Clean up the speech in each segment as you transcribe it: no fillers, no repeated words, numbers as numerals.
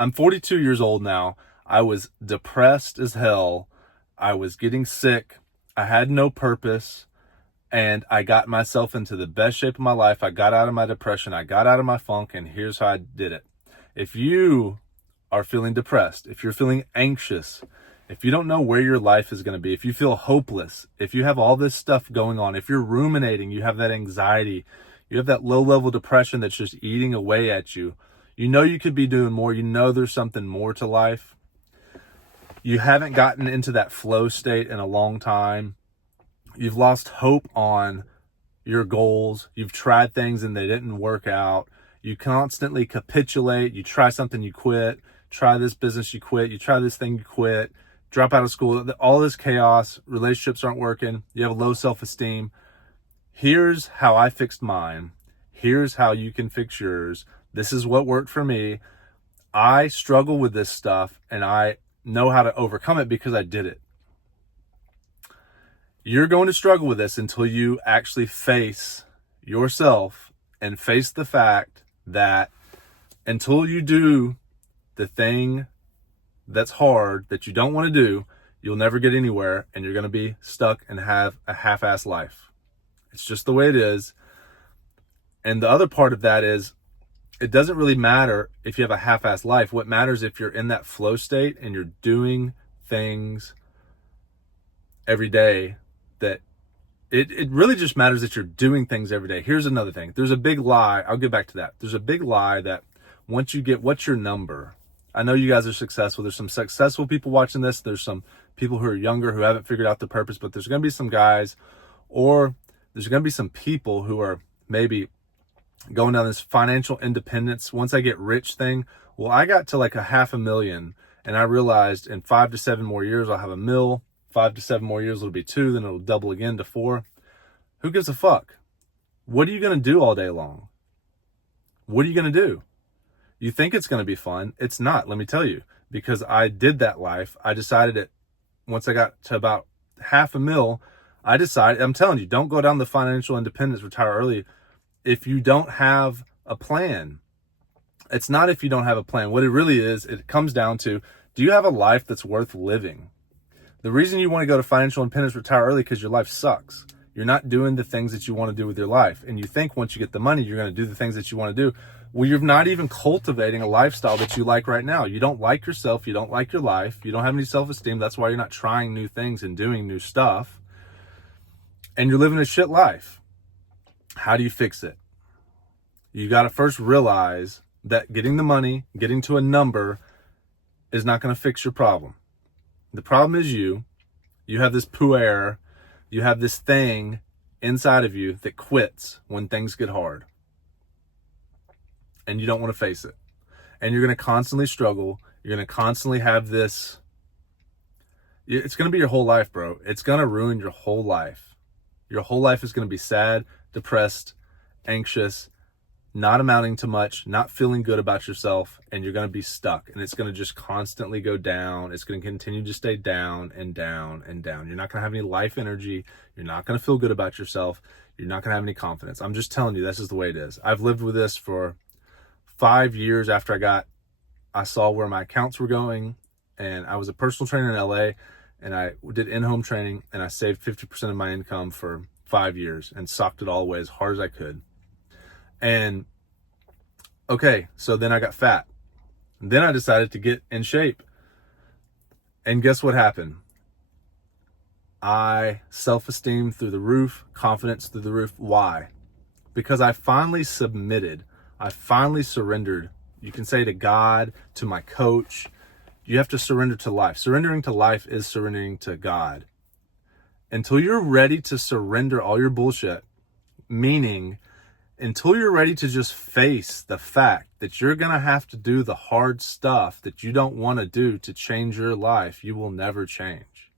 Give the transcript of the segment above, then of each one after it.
I'm 42 years old now. I was depressed as hell. I was getting sick. I had no purpose. And I got myself into the best shape of my life. I got out of my depression. I got out of my funk. And here's how I did it. If you are feeling depressed, if you're feeling anxious, if you don't know where your life is going to be, if you feel hopeless, if you have all this stuff going on, if you're ruminating, you have that anxiety, you have that low level depression that's just eating away at you, you know you could be doing more. You know there's something more to life. You haven't gotten into that flow state in a long time. You've lost hope on your goals. You've tried things and they didn't work out. You constantly capitulate. You try something, you quit. Try this business, you quit. You try this thing, you quit. Drop out of school. All this chaos. Relationships aren't working. You have a low self-esteem. Here's how I fixed mine. Here's how you can fix yours. This is what worked for me. I struggle with this stuff and I know how to overcome it because I did it. You're going to struggle with this until you actually face yourself and face the fact that until you do the thing that's hard, that you don't want to do, you'll never get anywhere and you're going to be stuck and have a half-assed life. It's just the way it is. And the other part of that is it doesn't really matter if you have a half-assed life. What matters if you're in that flow state and you're doing things every day that it really just matters that you're doing things every day. Here's another thing. There's a big lie. I'll get back to that. There's a big lie that once you get, what's your number? I know you guys are successful. There's some successful people watching this. There's some people who are younger who haven't figured out the purpose, but there's going to be some guys or there's going to be some people who are maybe going down this financial independence, once I get rich thing. Well, I got to like $500,000 and I realized in 5 to 7 more years, I'll have $1 million. 5 to 7 more years, it'll be 2, then it'll double again to 4. Who gives a fuck? What are you going to do all day long? What are you going to do? You think it's going to be fun. It's not, let me tell you, because I did that life. I decided it once I got to about $500,000. I decided, I'm telling you, don't go down the financial independence, retire early if you don't have a plan. It's not if you don't have a plan. What it really is, it comes down to, do you have a life that's worth living? The reason you want to go to financial independence, retire early, because your life sucks. You're not doing the things that you want to do with your life. And you think once you get the money, you're going to do the things that you want to do. Well, you're not even cultivating a lifestyle that you like right now. You don't like yourself. You don't like your life. You don't have any self-esteem. That's why you're not trying new things and doing new stuff. And you're living a shit life. How do you fix it? You got to first realize that getting the money, getting to a number is not going to fix your problem. The problem is you have this puer, you have this thing inside of you that quits when things get hard. And you don't want to face it. And you're going to constantly struggle. You're going to constantly have this. It's going to be your whole life, bro. It's going to ruin your whole life. Your whole life is going to be sad, depressed, anxious, not amounting to much, not feeling good about yourself, and you're going to be stuck. And it's going to just constantly go down. It's going to continue to stay down and down and down. You're not going to have any life energy. You're not going to feel good about yourself. You're not going to have any confidence. I'm just telling you, this is the way it is. I've lived with this for 5 years after I saw where my accounts were going, and I was a personal trainer in LA, and I did in-home training, and I saved 50% of my income for 5 years and socked it all away as hard as I could. And okay, so then I got fat. Then I decided to get in shape. And guess what happened? Self-esteem through the roof, confidence through the roof. Why? Because I finally submitted. I finally surrendered. You can say to God, to my coach. You have to surrender to life. Surrendering to life is surrendering to God. Until you're ready to surrender all your bullshit, meaning until you're ready to just face the fact that you're going to have to do the hard stuff that you don't want to do to change your life, you will never change.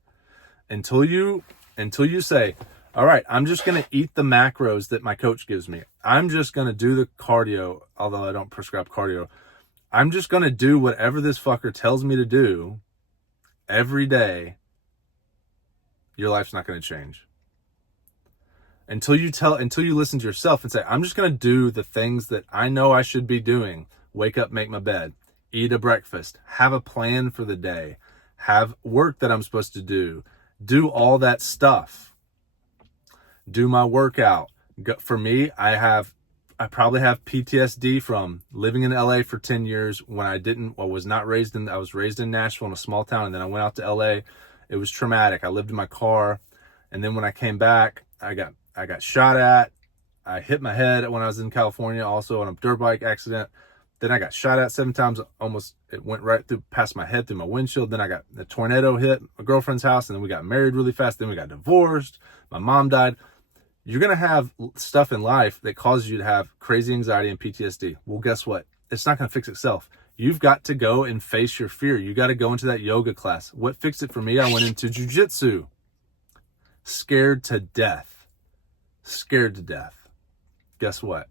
Until you say, all right, I'm just going to eat the macros that my coach gives me. I'm just going to do the cardio, although I don't prescribe cardio. I'm just going to do whatever this fucker tells me to do every day. Your life's not going to change. Until you listen to yourself and say, I'm just going to do the things that I know I should be doing. Wake up, make my bed, eat a breakfast, have a plan for the day, have work that I'm supposed to do all that stuff, do my workout. For me, I probably have PTSD from living in LA for 10 years when I was raised in Nashville in a small town, and then I went out to LA. It was traumatic. I lived in my car, and then when I came back, I got shot at. I hit my head when I was in California, also on a dirt bike accident. Then I got shot at 7 times. Almost, it went right through, past my head, through my windshield. Then I got a tornado hit my girlfriend's house, and then we got married really fast. Then we got divorced. My mom died. You're going to have stuff in life that causes you to have crazy anxiety and PTSD. Well, guess what? It's not going to fix itself. You've got to go and face your fear. You got to go into that yoga class. What fixed it for me? I went into jujitsu. Scared to death. Scared to death. Guess what?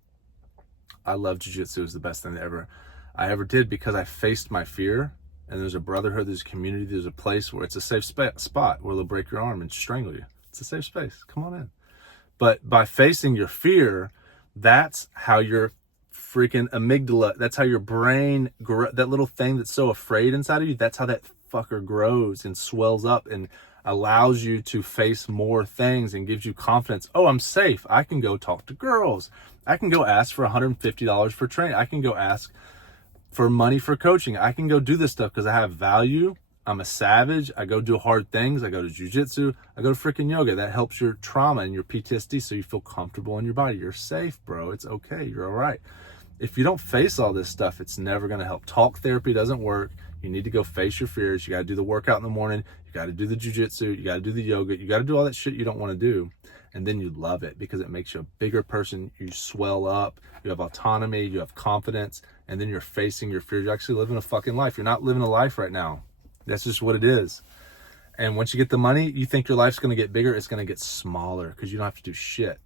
I love jujitsu. It was the best thing I ever did, because I faced my fear. And there's a brotherhood, there's a community, there's a place where it's a safe spot where they'll break your arm and strangle you. It's a safe space. Come on in. But by facing your fear, that's how your freaking amygdala, that's how your brain, that little thing that's so afraid inside of you, that's how that fucker grows and swells up and allows you to face more things and gives you confidence. Oh, I'm safe. I can go talk to girls. I can go ask for $150 for training. I can go ask for money for coaching. I can go do this stuff because I have value. I'm a savage. I go do hard things. I go to jujitsu. I go to freaking yoga. That helps your trauma and your PTSD, so you feel comfortable in your body. You're safe, bro. It's okay. You're all right. If you don't face all this stuff, it's never going to help. Talk therapy doesn't work. You need to go face your fears. You got to do the workout in the morning. You got to do the jujitsu. You got to do the yoga. You got to do all that shit you don't want to do. And then you love it because it makes you a bigger person. You swell up. You have autonomy. You have confidence. And then you're facing your fears. You're actually living a fucking life. You're not living a life right now. That's just what it is. And once you get the money, you think your life's going to get bigger. It's going to get smaller because you don't have to do shit.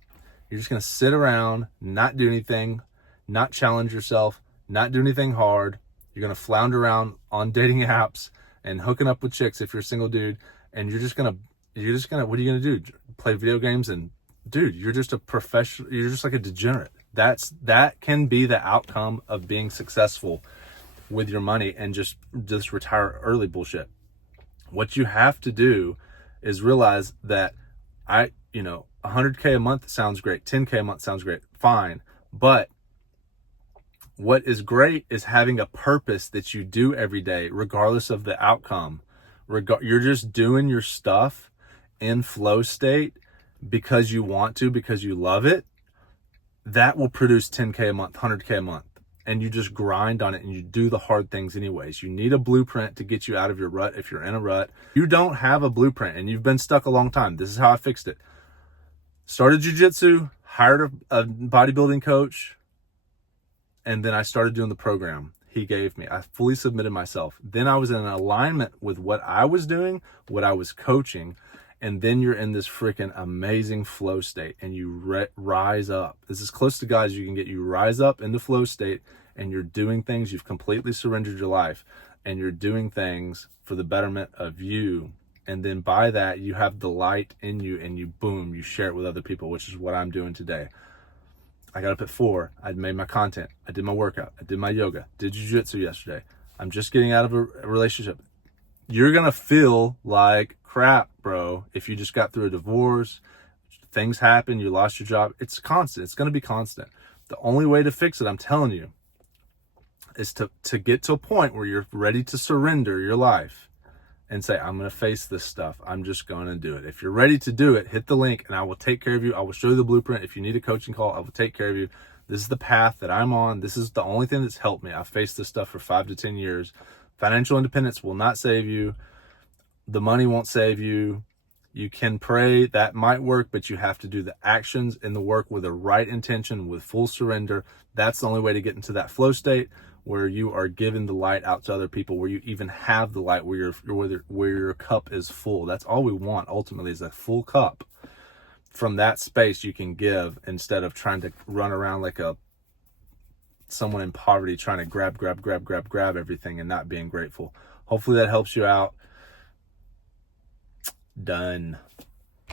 You're just going to sit around, not do anything, not challenge yourself, not do anything hard. You're going to flounder around on dating apps and hooking up with chicks if you're a single dude. And what are you going to do? Play video games? And dude, you're just a professional. You're just like a degenerate. That can be the outcome of being successful with your money and just retire early bullshit. What you have to do is realize that 100K a month sounds great. 10K a month sounds great. Fine. But what is great is having a purpose that you do every day, regardless of the outcome. You're just doing your stuff in flow state because you want to, because you love it. That will produce 10K a month, 100K a month. And you just grind on it and you do the hard things anyways. You need a blueprint to get you out of your rut if you're in a rut. You don't have a blueprint and you've been stuck a long time. This is how I fixed it. Started jiu-jitsu, hired a bodybuilding coach, and then I started doing the program he gave me. I fully submitted myself. Then I was in alignment with what I was doing, what I was coaching, and then you're in this freaking amazing flow state and you rise up. This is as close to God as you can get. You rise up into flow state and you're doing things. You've completely surrendered your life and you're doing things for the betterment of you. And then by that, you have the light in you and you share it with other people, which is what I'm doing today. I got up at 4. I made my content. I did my workout. I did my yoga. Did jiu-jitsu yesterday. I'm just getting out of a relationship. You're going to feel like crap, bro, if you just got through a divorce, things happen, you lost your job. It's constant. It's going to be constant. The only way to fix it, I'm telling you, is to get to a point where you're ready to surrender your life and say, I'm going to face this stuff. I'm just going to do it. If you're ready to do it, hit the link and I will take care of you. I will show you the blueprint. If you need a coaching call, I will take care of you. This is the path that I'm on. This is the only thing that's helped me. I've faced this stuff for 5 to 10 years. Financial independence will not save you. The money won't save you. You can pray, that might work, but you have to do the actions and the work with the right intention, with full surrender. That's the only way to get into that flow state where you are giving the light out to other people, where you even have the light, where your cup is full. That's all we want ultimately, is a full cup. From that space you can give, instead of trying to run around like someone in poverty trying to grab everything and not being grateful. Hopefully that helps you out. Done.